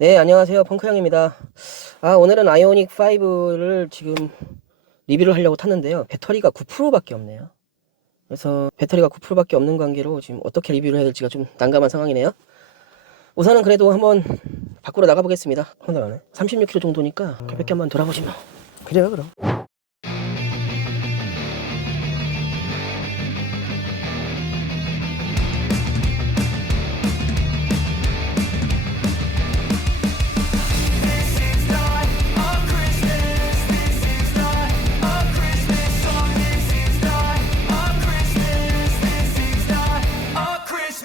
네, 안녕하세요. 펑크형입니다. 오늘은 아이오닉 5를 지금 리뷰를 하려고 탔는데요. 배터리가 9%밖에 없네요. 그래서 배터리가 9%밖에 없는 관계로 지금 어떻게 리뷰를 해야 될지가 좀 난감한 상황이네요. 우선은 그래도 한번 밖으로 나가보겠습니다. 36km 정도니까 가볍게 한번 돌아보지 뭐. 그래요, 그럼.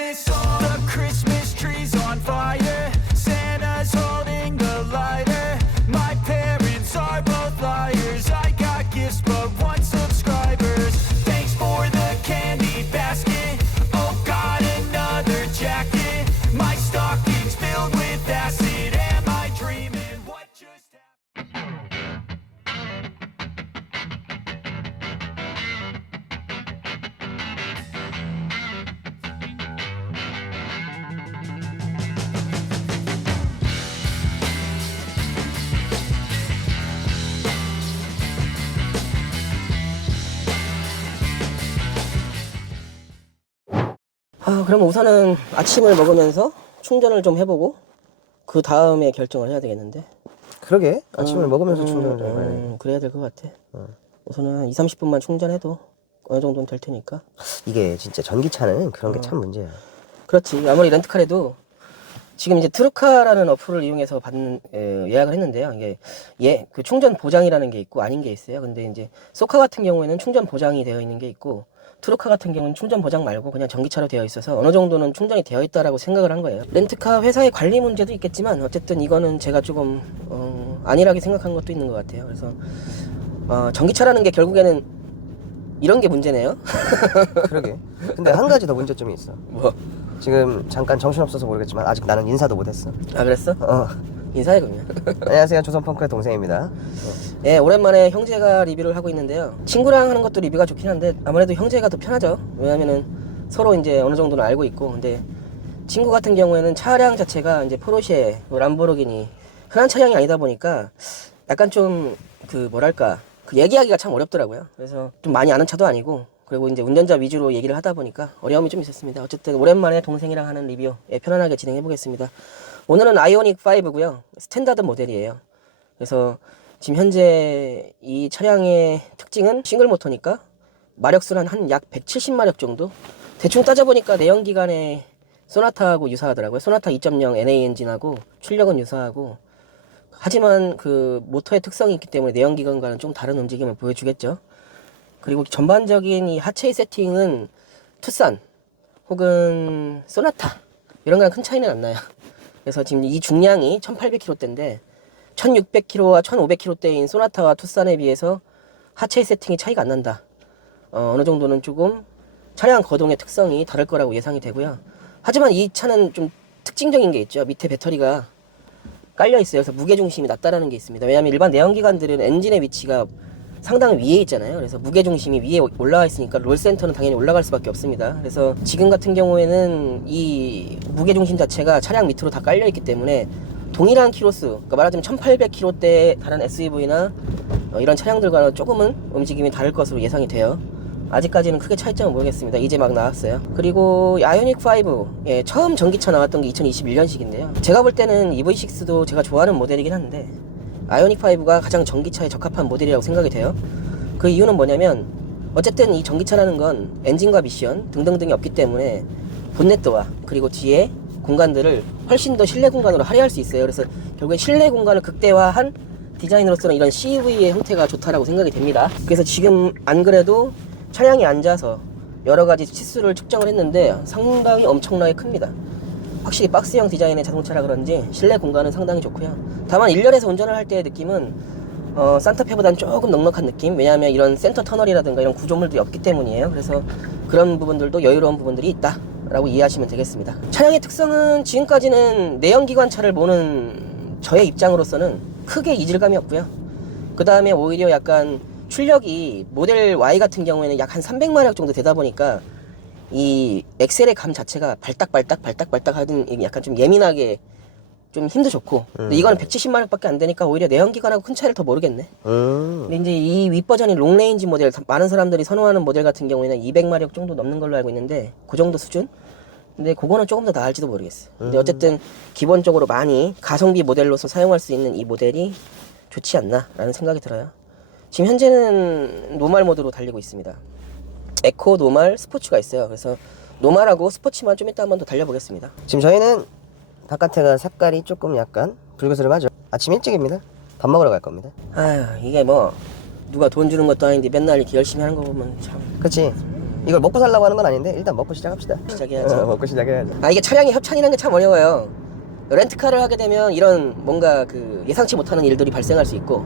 The Christmas tree's on fire. Santa's holding the lighter. My parents are both liars. I got gifts but one subscribers. Thanks for the candy basket. Oh God, another jacket. My stocking's filled with acid. Am I dreaming? What just happened? 그럼 우선은 아침을 먹으면서 충전을 좀 해보고 그 다음에 결정을 해야 되겠는데. 그러게 아침을 먹으면서 충전을 좀 해야 돼. 그래야 될 것 같아. 우선은 2, 30분만 충전해도 어느 정도는 될 테니까. 이게 진짜 전기차는 그런 게 참 문제야. 그렇지. 아무리 렌트카라도 지금 이제 트루카라는 어플을 이용해서 예약을 했는데요. 이게 그 충전 보장이라는 게 있고 아닌 게 있어요. 근데 이제 소카 같은 경우에는 충전 보장이 되어 있는 게 있고 트루카 같은 경우는 충전 보장 말고 그냥 전기차로 되어 있어서 어느 정도는 충전이 되어 있다라고 생각을 한 거예요. 렌트카 회사의 관리 문제도 있겠지만 어쨌든 이거는 제가 조금 안일하게 생각한 것도 있는 것 같아요. 그래서 전기차라는 게 결국에는 이런 게 문제네요. 그러게. 근데 한 가지 더 문제점이 있어. 뭐? 지금 잠깐 정신없어서 모르겠지만 아직 나는 인사도 못했어. 그랬어? 인사해 그러면. 안녕하세요, 조선펑크의 동생입니다. 네, 오랜만에 형제가 리뷰를 하고 있는데요. 친구랑 하는 것도 리뷰가 좋긴 한데 아무래도 형제가 더 편하죠. 왜냐면은 서로 이제 어느 정도는 알고 있고. 근데 친구 같은 경우에는 차량 자체가 이제 포르쉐, 람보르기니 흔한 차량이 아니다 보니까 약간 좀 얘기하기가 참 어렵더라고요. 그래서 좀 많이 아는 차도 아니고, 그리고 이제 운전자 위주로 얘기를 하다 보니까 어려움이 좀 있었습니다. 어쨌든 오랜만에 동생이랑 하는 리뷰 편안하게 진행해 보겠습니다. 오늘은 아이오닉 5고요. 스탠다드 모델이에요. 그래서 지금 현재 이 차량의 특징은 싱글 모터니까 마력수는 한 약 170마력 정도? 대충 따져보니까 내연기관의 소나타하고 유사하더라고요. 소나타 2.0 NA 엔진하고 출력은 유사하고, 하지만 그 모터의 특성이 있기 때문에 내연기관과는 좀 다른 움직임을 보여주겠죠. 그리고 전반적인 이 하체의 세팅은 투싼 혹은 소나타 이런 거랑 큰 차이는 안 나요. 그래서 지금 이 중량이 1800kg대인데 1600kg와 1500kg대인 소나타와 투싼에 비해서 하체의 세팅이 차이가 안 난다. 어느 정도는 조금 차량 거동의 특성이 다를 거라고 예상이 되고요. 하지만 이 차는 좀 특징적인 게 있죠. 밑에 배터리가 깔려 있어요. 그래서 무게중심이 낮다라는 게 있습니다. 왜냐하면 일반 내연기관들은 엔진의 위치가 상당히 위에 있잖아요. 그래서 무게중심이 위에 올라와 있으니까 롤센터는 당연히 올라갈 수밖에 없습니다. 그래서 지금 같은 경우에는 이 무게중심 자체가 차량 밑으로 다 깔려 있기 때문에 동일한 키로수, 그러니까 말하자면 1800kg대에 달한 SUV나 이런 차량들과는 조금은 움직임이 다를 것으로 예상이 돼요. 아직까지는 크게 차이점은 모르겠습니다. 이제 막 나왔어요. 그리고 아이오닉 5, 처음 전기차 나왔던 게 2021년식인데요. 제가 볼 때는 EV6도 제가 좋아하는 모델이긴 한데 아이오닉 5가 가장 전기차에 적합한 모델이라고 생각이 돼요. 그 이유는 뭐냐면 어쨌든 이 전기차라는 건 엔진과 미션 등등등이 없기 때문에 본네트와 그리고 뒤에 공간들을 훨씬 더 실내 공간으로 할애할 수 있어요. 그래서 결국에 실내 공간을 극대화한 디자인으로서는 이런 CV의 형태가 좋다라고 생각이 됩니다. 그래서 지금 안 그래도 차량에 앉아서 여러가지 치수를 측정을 했는데 상당히 엄청나게 큽니다. 확실히 박스형 디자인의 자동차라 그런지 실내 공간은 상당히 좋고요. 다만 1열에서 운전을 할 때의 느낌은 산타페보다는 조금 넉넉한 느낌? 왜냐하면 이런 센터 터널이라든가 이런 구조물들이 없기 때문이에요. 그래서 그런 부분들도 여유로운 부분들이 있다 라고 이해하시면 되겠습니다. 차량의 특성은 지금까지는 내연기관차를 모는 저의 입장으로서는 크게 이질감이 없고요. 그 다음에 오히려 약간 출력이 모델 Y 같은 경우에는 약 한 300마력 정도 되다 보니까 이 엑셀의 감 자체가 발딱발딱 하는 약간 좀 예민하게 좀 힘도 좋고 근데 이거는 170마력밖에 안 되니까 오히려 내연기관하고 큰 차이를 더 모르겠네. 근데 이제 이 윗버전이 롱레인지 모델, 많은 사람들이 선호하는 모델 같은 경우에는 200마력 정도 넘는 걸로 알고 있는데 그 정도 수준? 근데 그거는 조금 더 나을지도 모르겠어. 근데 어쨌든 기본적으로 많이 가성비 모델로서 사용할 수 있는 이 모델이 좋지 않나 라는 생각이 들어요. 지금 현재는 노말 모드로 달리고 있습니다. 에코, 노말, 스포츠가 있어요. 그래서 노말하고 스포츠만 좀 이따 한번 더 달려보겠습니다. 지금 저희는 바깥에가 색깔이 조금 약간 붉으스름하죠. 아침 일찍입니다. 밥 먹으러 갈 겁니다. 아휴, 이게 뭐 누가 돈 주는 것도 아닌데 맨날 이렇게 열심히 하는 거 보면 참 그치? 이걸 먹고 살라고 하는 건 아닌데 일단 먹고 시작합시다. 시작해야지. 먹고 시작해야죠. 아, 이게 차량의 협찬이라는 게 참 어려워요. 렌트카를 하게 되면 이런 뭔가 그 예상치 못하는 일들이 발생할 수 있고,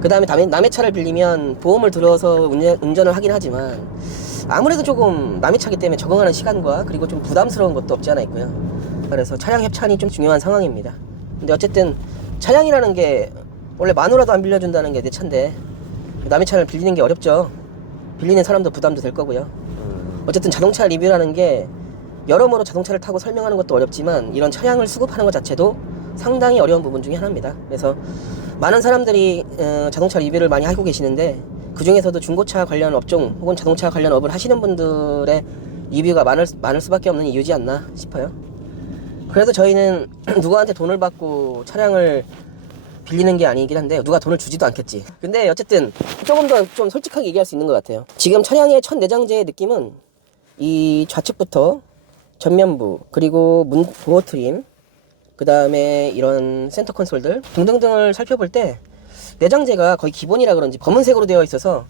그 다음에 남의 차를 빌리면 보험을 들어서 운전을 하긴 하지만 아무래도 조금 남의 차기 때문에 적응하는 시간과 그리고 좀 부담스러운 것도 없지 않아 있고요. 그래서 차량 협찬이 좀 중요한 상황입니다. 근데 어쨌든 차량이라는 게 원래 10,000원도 안 빌려준다는 게 내 차인데 남의 차를 빌리는 게 어렵죠. 빌리는 사람도 부담도 될 거고요. 어쨌든 자동차 리뷰라는 게 여러모로 자동차를 타고 설명하는 것도 어렵지만 이런 차량을 수급하는 것 자체도 상당히 어려운 부분 중에 하나입니다. 그래서 많은 사람들이 자동차 리뷰를 많이 하고 계시는데 그 중에서도 중고차 관련 업종 혹은 자동차 관련 업을 하시는 분들의 리뷰가 많을 수밖에 없는 이유지 않나 싶어요. 그래도 저희는 누구한테 돈을 받고 차량을 빌리는 게 아니긴 한데 누가 돈을 주지도 않겠지. 근데 어쨌든 조금 더 좀 솔직하게 얘기할 수 있는 것 같아요. 지금 차량의 첫 내장재의 느낌은 이 좌측부터 전면부 그리고 문 도어 트림 그 다음에 이런 센터 콘솔들 등등등을 살펴볼 때 내장재가 거의 기본이라 그런지 검은색으로 되어 있어서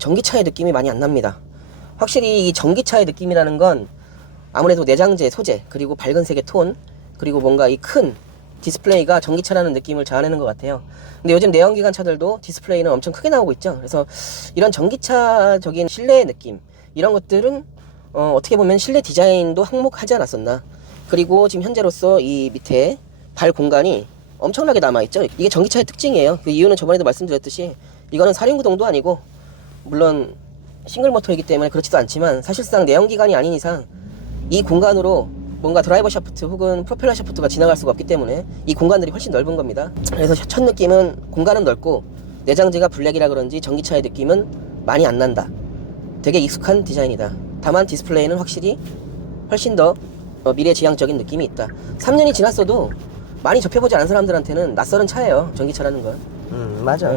전기차의 느낌이 많이 안 납니다. 확실히 이 전기차의 느낌이라는 건 아무래도 내장재 소재 그리고 밝은 색의 톤 그리고 뭔가 이 큰 디스플레이가 전기차라는 느낌을 자아내는 것 같아요. 근데 요즘 내연기관 차들도 디스플레이는 엄청 크게 나오고 있죠. 그래서 이런 전기차적인 실내의 느낌 이런 것들은 어떻게 보면 실내 디자인도 한몫하지 않았었나. 그리고 지금 현재로서 이 밑에 발 공간이 엄청나게 남아있죠. 이게 전기차의 특징이에요. 그 이유는 저번에도 말씀드렸듯이 이거는 4륜구동도 아니고 물론 싱글 모터이기 때문에 그렇지도 않지만 사실상 내연기관이 아닌 이상 이 공간으로 뭔가 드라이버 샤프트 혹은 프로펠러 샤프트가 지나갈 수가 없기 때문에 이 공간들이 훨씬 넓은 겁니다. 그래서 첫 느낌은 공간은 넓고 내장재가 블랙이라 그런지 전기차의 느낌은 많이 안 난다. 되게 익숙한 디자인이다. 다만 디스플레이는 확실히 훨씬 더 미래지향적인 느낌이 있다. 3년이 지났어도 많이 접해보지 않은 사람들한테는 낯설은 차예요. 전기차라는 건. 맞아.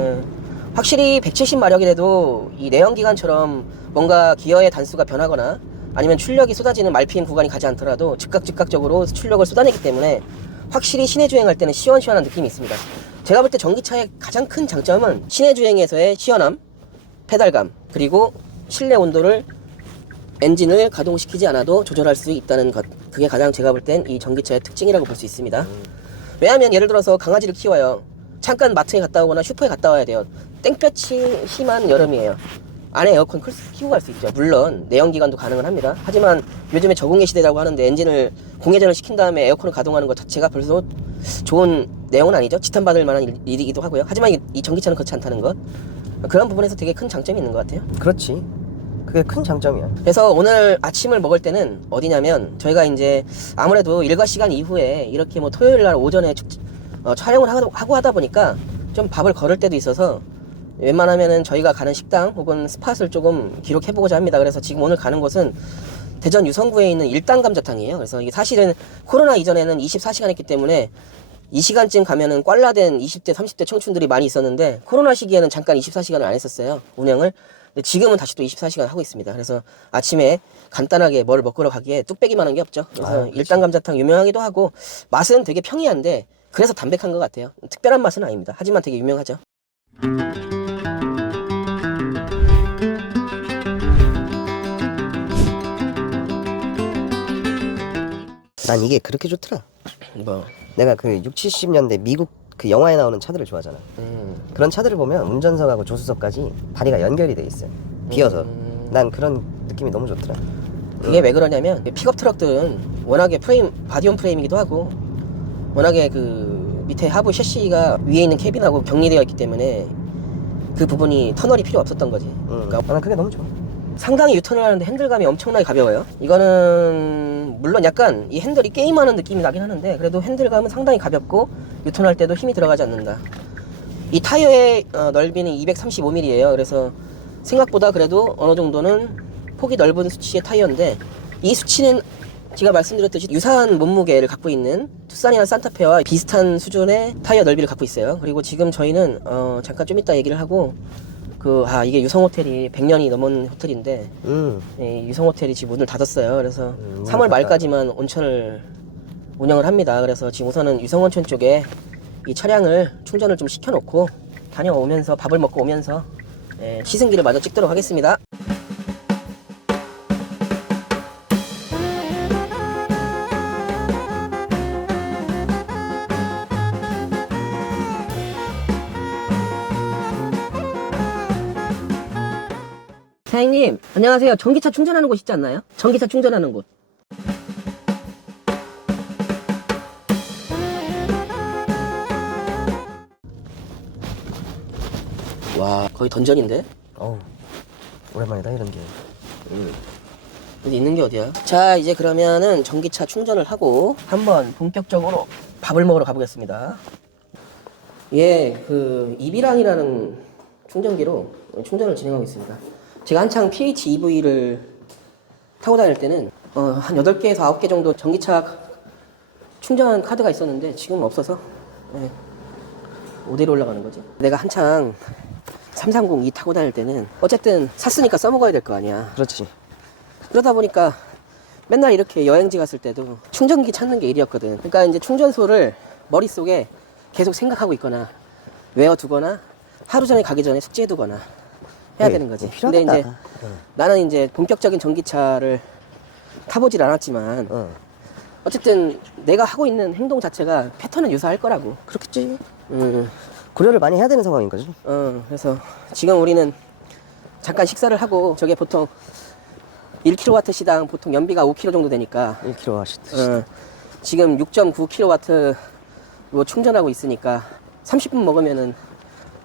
확실히 170마력이라도 이 내연기관처럼 뭔가 기어의 단수가 변하거나 아니면 출력이 쏟아지는 RPM 구간이 가지 않더라도 즉각적으로 출력을 쏟아내기 때문에 확실히 시내 주행할 때는 시원시원한 느낌이 있습니다. 제가 볼 때 전기차의 가장 큰 장점은 시내 주행에서의 시원함, 페달감, 그리고 실내 온도를 엔진을 가동시키지 않아도 조절할 수 있다는 것. 그게 가장 제가 볼 땐 이 전기차의 특징이라고 볼 수 있습니다. 왜냐하면 예를 들어서 강아지를 키워요. 잠깐 마트에 갔다 오거나 슈퍼에 갔다 와야 돼요. 땡볕이 심한 여름이에요. 안에 에어컨 키고 갈 수 있죠. 물론 내연기관도 가능은 합니다. 하지만 요즘에 저공해 시대라고 하는데 엔진을 공회전을 시킨 다음에 에어컨을 가동하는 것 자체가 별로 좋은 내용은 아니죠. 지탄받을 만한 일이기도 하고요. 하지만 이 전기차는 그렇지 않다는 것. 그런 부분에서 되게 큰 장점이 있는 것 같아요. 그렇지. 그게 큰 장점이야. 그래서 오늘 아침을 먹을 때는 어디냐면 저희가 이제 아무래도 일과 시간 이후에 이렇게 뭐 토요일 날 오전에 촬영을 하고 하다 보니까 좀 밥을 거를 때도 있어서 웬만하면은 저희가 가는 식당 혹은 스팟을 조금 기록해보고자 합니다. 그래서 지금 오늘 가는 곳은 대전 유성구에 있는 일당감자탕이에요. 그래서 이게 사실은 코로나 이전에는 24시간 했기 때문에 이 시간쯤 가면은 꽐라된 20대 30대 청춘들이 많이 있었는데 코로나 시기에는 잠깐 24시간을 안 했었어요, 운영을. 근데 지금은 다시 또 24시간 하고 있습니다. 그래서 아침에 간단하게 뭘 먹으러 가기에 뚝배기만 한 게 없죠. 그래서 일당감자탕 유명하기도 하고 맛은 되게 평이한데 그래서 담백한 것 같아요. 특별한 맛은 아닙니다. 하지만 되게 유명하죠. 난 이게 그렇게 좋더라. 뭐 내가 그 60, 70년대 미국 그 영화에 나오는 차들을 좋아하잖아. 그런 차들을 보면 운전석하고 조수석까지 다리가 연결이 돼 있어요. 비어서. 난 그런 느낌이 너무 좋더라. 그게 왜 그러냐면 픽업 트럭들은 워낙에 바디온 프레임이기도 하고 워낙에 그 밑에 하부 셔시가 위에 있는 캐빈하고 격리되어 있기 때문에 그 부분이 터널이 필요 없었던 거지. 그러니까 난 그게 너무 좋아. 상당히 유턴을 하는데 핸들감이 엄청나게 가벼워요. 이거는 물론 약간 이 핸들이 게임하는 느낌이 나긴 하는데 그래도 핸들감은 상당히 가볍고 유턴할 때도 힘이 들어가지 않는다. 이 타이어의 넓이는 235mm예요. 그래서 생각보다 그래도 어느 정도는 폭이 넓은 수치의 타이어인데 이 수치는 제가 말씀드렸듯이 유사한 몸무게를 갖고 있는 투싼이나 산타페와 비슷한 수준의 타이어 넓이를 갖고 있어요. 그리고 지금 저희는 잠깐 좀 이따 얘기를 하고 이게 유성호텔이 100년이 넘은 호텔인데 예, 유성호텔이 지금 문을 닫았어요. 그래서 3월 말까지만 온천을 운영을 합니다. 그래서 지금 우선은 유성온천 쪽에 이 차량을 충전을 좀 시켜놓고 다녀오면서 밥을 먹고 오면서 예, 시승기를 마저 찍도록 하겠습니다. 사장님 안녕하세요. 전기차 충전하는 곳 있지 않나요? 전기차 충전하는 곳. 와 거의 던전인데? 어우, 오랜만이다 이런 게. 여기 있는 게 어디야? 자 이제 그러면은 전기차 충전을 하고 한번 본격적으로 밥을 먹으러 가보겠습니다. 예, 그 이비랑이라는 충전기로 충전을 진행하고 있습니다. 제가 한창 PHEV를 타고 다닐 때는 한 8개에서 9개 정도 전기차 충전 카드가 있었는데 지금은 없어서 예, 5대로 올라가는 거지. 내가 한창 330E 타고 다닐 때는 어쨌든 샀으니까 써먹어야 될 거 아니야. 그렇지. 그러다 보니까 맨날 이렇게 여행지 갔을 때도 충전기 찾는 게 일이었거든. 그러니까 이제 충전소를 머릿속에 계속 생각하고 있거나 외워두거나 하루 전에 가기 전에 숙지해두거나 해야 되는 거지. 근데 필요하겠다. 이제 나는 이제 본격적인 전기차를 타보질 않았지만 어쨌든 내가 하고 있는 행동 자체가 패턴은 유사할 거라고. 그렇겠지. 고려를 많이 해야 되는 상황인 거지. 그래서 지금 우리는 잠깐 식사를 하고 저게 보통 1kW 시당 보통 연비가 5km 정도 되니까 1kW 하시듯이. 지금 6.9kW 로 충전하고 있으니까 30분 먹으면은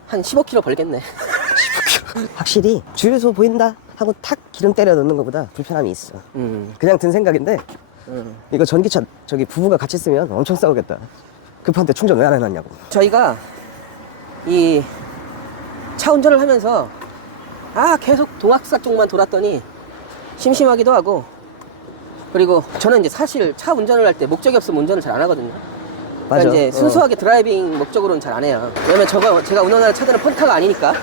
한 15km 벌겠네. 확실히 주유소 보인다 하고 탁 기름 때려 넣는 것보다 불편함이 있어. 그냥 든 생각인데 이거 전기차 저기 부부가 같이 쓰면 엄청 싸우겠다. 급한데 충전 왜 안 해놨냐고. 저희가 이 차 운전을 하면서 계속 동학사 쪽만 돌았더니 심심하기도 하고, 그리고 저는 이제 사실 차 운전을 할 때 목적이 없으면 운전을 잘 안 하거든요. 그러니까 맞아. 이제 순수하게 드라이빙 목적으로는 잘 안 해요. 왜냐면 제가 운전하는 차들은 펀타가 아니니까.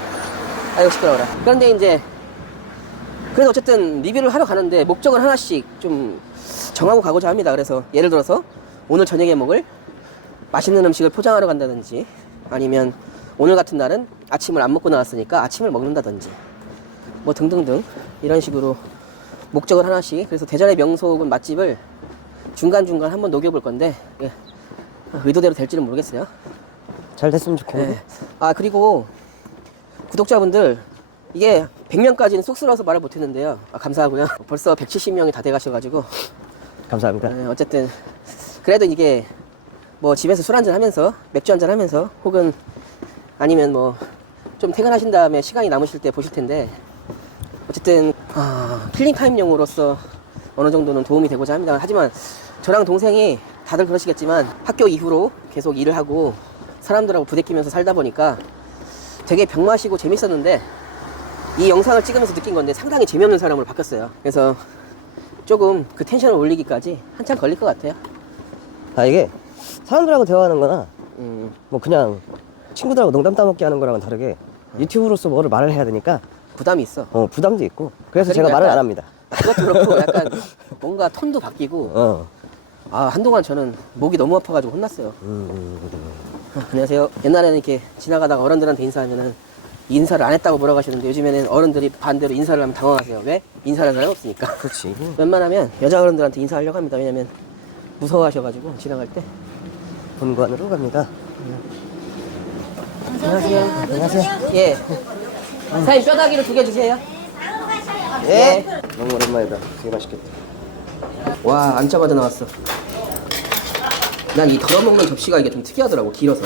아이고 시끄러워라. 그런데 이제 그래도 어쨌든 리뷰를 하러 가는데 목적을 하나씩 좀 정하고 가고자 합니다. 그래서 예를 들어서 오늘 저녁에 먹을 맛있는 음식을 포장하러 간다든지, 아니면 오늘 같은 날은 아침을 안 먹고 나왔으니까 아침을 먹는다든지, 뭐 등등등 이런 식으로 목적을 하나씩. 그래서 대전의 명소 혹은 맛집을 중간중간 한번 녹여볼 건데 의도대로 될지는 모르겠어요. 잘 됐으면 좋겠네. 그리고 구독자분들, 이게 100명까지는 쑥스러워서 말을 못했는데요. 감사하고요. 벌써 170명이 다 돼가셔가지고 감사합니다. 어쨌든 그래도 이게 뭐 집에서 술 한잔 하면서 맥주 한잔 하면서 혹은 아니면 뭐 좀 퇴근하신 다음에 시간이 남으실 때 보실 텐데, 어쨌든 힐링타임용으로서 어느 정도는 도움이 되고자 합니다. 하지만 저랑 동생이 다들 그러시겠지만 학교 이후로 계속 일을 하고 사람들하고 부대끼면서 살다 보니까 되게 병마시고 재밌었는데, 이 영상을 찍으면서 느낀 건데 상당히 재미없는 사람으로 바뀌었어요. 그래서 조금 그 텐션을 올리기까지 한참 걸릴 것 같아요. 이게 사람들하고 대화하는 거나 뭐 그냥 친구들하고 농담 따먹기 하는 거랑은 다르게 유튜브로서 뭐를 말을 해야 되니까 부담이 있어. 부담도 있고, 그래서 그리고 제가 말을 약간 안 합니다. 그것도 그렇고 약간 뭔가 톤도 바뀌고 한동안 저는 목이 너무 아파가지고 혼났어요. 안녕하세요. 옛날에는 이렇게 지나가다가 어른들한테 인사하면은 인사를 안 했다고 뭐라고 하시는데, 요즘에는 어른들이 반대로 인사를 하면 당황하세요. 왜? 인사를 하는 사람이 없으니까. 그렇지. 웬만하면 여자 어른들한테 인사하려고 합니다. 왜냐면 무서워하셔가지고 지나갈 때. 본관으로 갑니다. 안녕하세요. 안녕하세요. 예. 사장님 뼈다귀를 2개 주세요. 예. 너무 오랜만이다. 되게 맛있겠다. 와, 앉자마자 나왔어. 난 이 덜어먹는 접시가 이게 좀 특이하더라고, 길어서.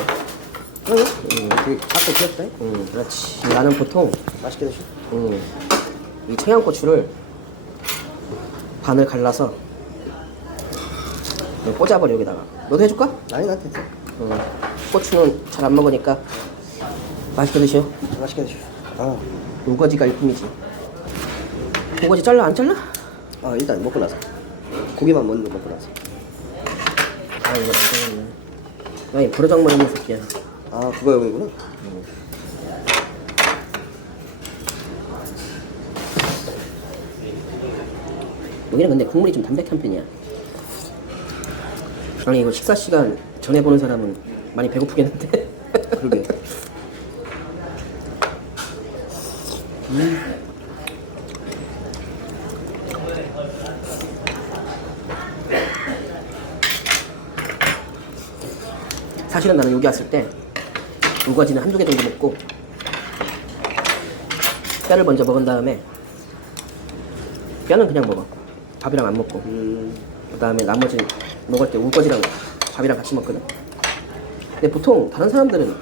되게 작고 귀엽다. 그렇지. 나는 보통 맛있게 드시고. 이 청양고추를 반을 갈라서 이거 꽂아버려 여기다가. 너도 해줄까? 아니 나 됐어. 고추는 잘 안 먹으니까 맛있게 드셔. 맛있게 드시오. 아, 우거지가 일품이지. 우거지 잘라 안 잘라? 일단 먹고 나서 고기만 먼저 먹고 나서. 아 이거 안 되겠네. 아니 버르장머리 있는 새끼야. 아 그거 여기구나. 여기는 근데 국물이 좀 담백한 편이야. 아니 이거 식사 시간 전에 보는 사람은 많이 배고프겠는데. 그러게. 사실은 나는 여기 왔을 때 우거지는 한두 개 정도 먹고 뼈를 먼저 먹은 다음에 뼈는 그냥 먹어. 밥이랑 안 먹고 그 다음에 나머지 먹을 때 우거지랑 밥이랑 같이 먹거든. 근데 보통 다른 사람들은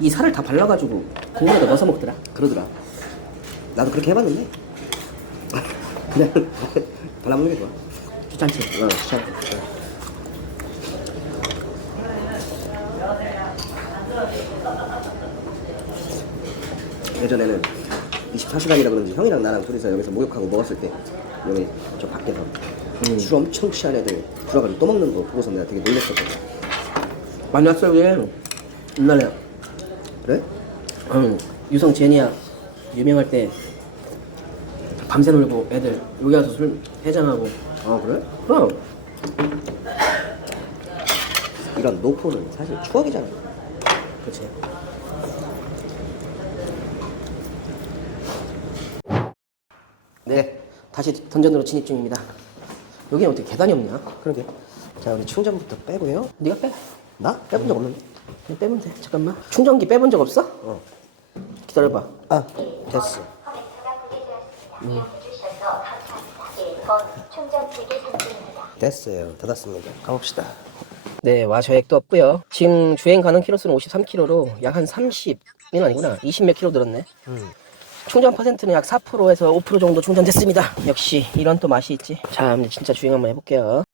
이 살을 다 발라가지고 국물에다 넣어서 먹더라. 그러더라. 나도 그렇게 해봤는데 그냥 발라먹는 게 좋아. 귀찮지? 귀찮고. 예전에는 24시간이라 그런지 형이랑 나랑 둘이서 여기서 목욕하고 먹었을 때 여기 저 밖에서 술 엄청 취한 애들 들어가지고 또 먹는 거 보고서 내가 되게 놀랬었거든. 많이 왔어 여기. 옛날에 그래? 유성 제니야 유명할 때 밤새 놀고 애들 여기 와서 술 해장하고. 아 그래? 그럼 이런 노포는 사실 추억이잖아. 그치. 네, 다시 던전으로 진입 중입니다. 여기는 어떻게 계단이 없냐? 그러게. 자 우리 충전부터 빼고요. 네가 빼. 나? 빼본 적 없는데? 그냥 빼면 돼. 잠깐만. 충전기 빼본 적 없어? 기다려봐. 아 됐어. 됐어요. 닫았습니다. 가봅시다. 네, 와 저액도 없고요. 지금 주행 가능 키로수는 53km로 약 한 30은 아니구나. 20 몇 킬로 들었네. 충전 퍼센트는 약 4%에서 5% 정도 충전됐습니다. 역시 이런 또 맛이 있지. 자, 이제 진짜 주행 한번 해볼게요.